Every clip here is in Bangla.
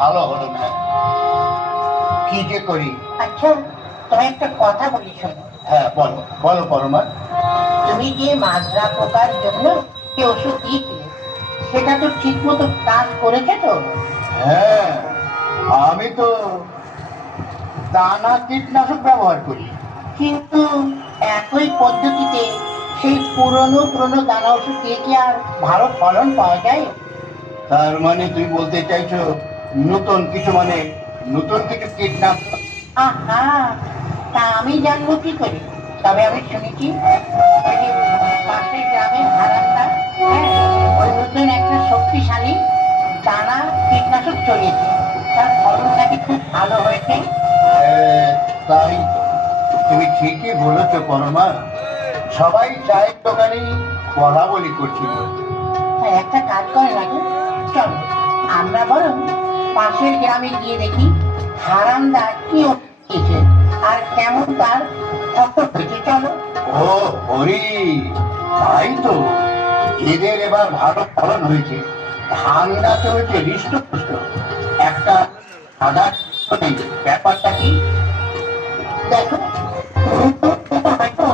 ভালো হলো না, কি যে করি। আচ্ছা, তোমায় একটা কথা বলি শোনো। হ্যাঁ বলো বলো পরমা। তুমি যে মাজরা পোকার জন্য যে ওষুধ দিয়েছিলে, সেটা তো ঠিক মতো কাজ করেছে তো? হ্যাঁ, আমি তো দানা কীটনাশক ব্যবহার করি। কিন্তু একই পদ্ধতিতে সেই পুরনো পুরনো দানা ওষুধ দিয়ে কি আর ভালো ফলন পাওয়া যায়? তার মানে তুই বলতে চাইছো নতুন কিছু, মানে নতুন কিছু কীটনাশক? আহা, তা আমি জানবো কি করে? তবে আমি শুনেছি ওই যে পাশের গ্রামের হারান্দা, ওই নতুন একটা শক্তিশালী দানা কীটনাশক চলেছে, তার ফলন নাকি খুব ভালো হয়েছে। তাই তুমি ঠিকই বলেছো পরমা, সবাই চায়ের দোকানে বলা বলি করছিল। হ্যাঁ, একটা কাজ করে না তো, চলো আমরা বরং পাশের গ্রামে গিয়ে দেখি হারান্দা কি ওষুধ দিয়েছে আর কেমন তার ফসল হয়েছে। চলো। ও হরি, তাই তো, এদের এবার ভালো ফলন হয়েছে, ধান গাছ হয়েছে হৃষ্টপুষ্ট। একটা সাদা নেই, ব্যাপারটা কি? দেখো, হয়তো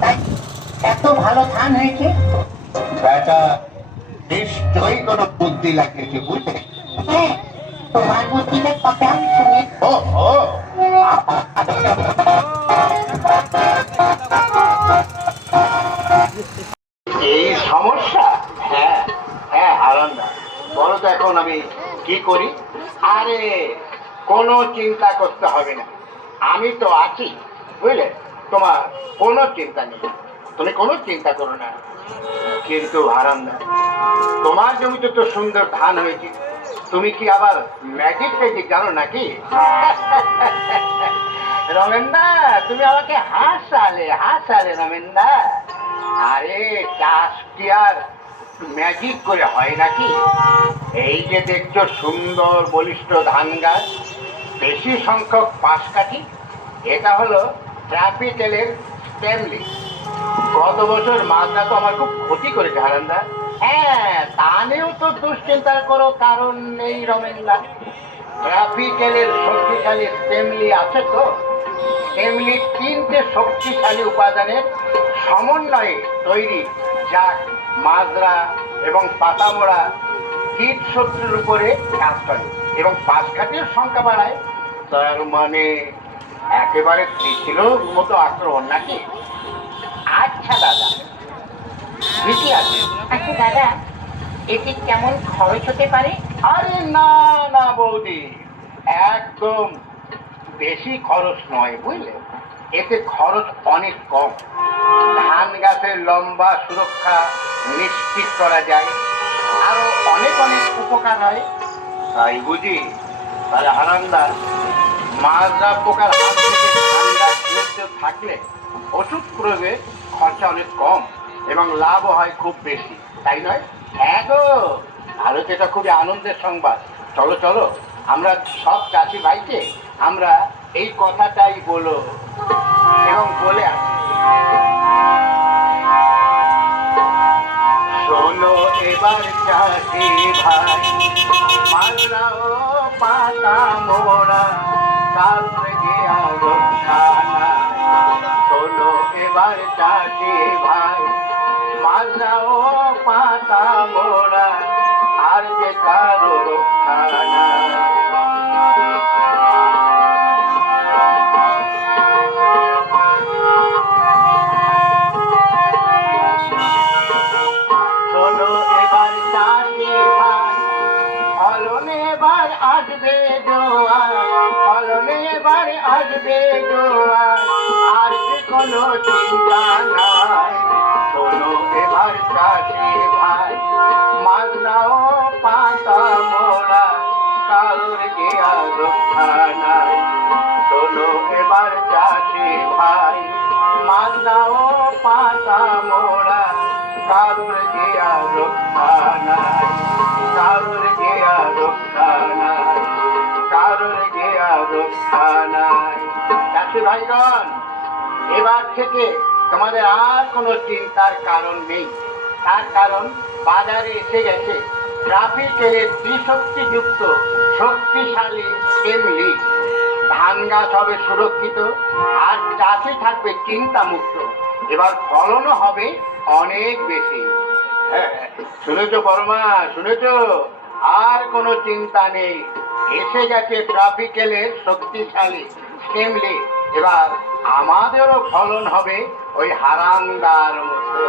তাই এত ভালো ধান হয়েছে। বেটা নিশ্চয়ই কোনো বুদ্ধি লাগিয়েছে, বুঝলে? হ্যাঁ, তোমার বুদ্ধিটার কথা আমি শুনি। ও ও, এই সমস্যা? হ্যাঁ হ্যাঁ হারান্দা, বলো তো এখন আমি কি করি? আরে কোনো চিন্তা করতে হবে না, আমি তো আছি, বুঝলে? তোমার কোনো চিন্তা নেই, তুমি কোনো চিন্তা করো না। কিন্তু হারান্দা, তোমার জমিতে তো সুন্দর ধান হয়েছে, তুমি কি আবার ম্যাজিক ট্যাজিক জানো নাকি? রমেনদা, তুমি আমাকে হাসালে হাসালে রমেনদা। আরে চাষ কি আর ম্যাজিক করে হয় নাকি? এই যে দেখছো সুন্দর বলিষ্ঠ ধান গাছ, বেশি সংখ্যক পাশ কাঠি, এটা হলো ট্রাপিটেলের স্টেমলি। গত বছর মাজরা তো আমার খুব ক্ষতি করেছে হারান্দা। হ্যাঁ, তা নিয়েও তো দুশ্চিন্তার কোনো কারণ নেই রমেনদা। ট্রাপিটেলের শক্তিশালী স্টেমলি আছে তো। স্টেমলি তিনটে শক্তিশালী উপাদানের সমন্বয়ে তৈরি, যা মাজরা এবং পাতামোড়া কীট শত্রুর উপরে কাজ করে এবং পাশকাঠির সংখ্যা বাড়ায়। তার মানে একেবারে তীক্ষ্ণর মতো আক্রমণ নাকি? আচ্ছা দাদা, ঠিকই আছে। আচ্ছা দাদা, এতে কেমন খরচ হতে পারে? আরে না না বৌদি, একদম বেশি খরচ নয়, বুঝলে? এতে খরচ অনেক কম, ধান গাছের লম্বা সুরক্ষা নিশ্চিত করা যায়, আরো অনেক অনেক উপকার হয়। তাই বুঝি? তাহলে হারান্দা, মাজরা পোকার হাত থেকে ধান গাছ সুরক্ষিত থাকলে ওষুধ প্রয়োগে খরচা অনেক কম এবং লাভও হয় খুব বেশি, তাই নয়? হ্যাঁ গো, তাহলে তো এটা খুবই আনন্দের সংবাদ। চলো চলো, আমরা সব চাষি ভাইকে আমরা এই কথাটাই বলো এবং বলে আসি। শোনো এবার চাষি ভাই, মাজরা ও পাতা মোড়া কারণে গিয়া রক্ষা নাই। শোনো এবার চাষি ভাই, মাজরা ও পাতা মোড়া আর যে কারো রক্ষা নাই। শোনো এবার চাষি ভাই, ফলনে এবার আসবে জোয়ার, ফলনে এবার আসবে জোয়ার, আর যে কোনো চিন্তা নাই। শোনো এবার চাষি ভাই, মাজরা ও পাতা মোড়া কারোর যে আর রক্ষা নাই। শোনো এবার চাষি ভাই, মাজরা ও পাতা মোড়া কারোর যে আর রক্ষা নাই, কারোর যে আর রক্ষা নাই, কারোর যে আর রক্ষা নাই। চাষি ভাইগণ, এবার থেকে তোমাদের আর কোনো চিন্তার কারণ নেই। তার কারণ বাজারে এসে গেছে ট্রাফিকের ত্রিশক্তিযুক্ত শক্তিশালী এমলি। ধান গাছ হবে সুরক্ষিত, আর চাষি থাকবে চিন্তামুক্ত। এবার ফলনও হবে অনেক বেশি। হ্যাঁ, শুনেছো বড়মা, শুনেছো? আর কোনো চিন্তা নেই, এসে গেছে ট্রাফিকেলের শক্তিশালী স্টেমলি। এবার আমাদেরও ফলন হবে ওই হারান্দার মতো।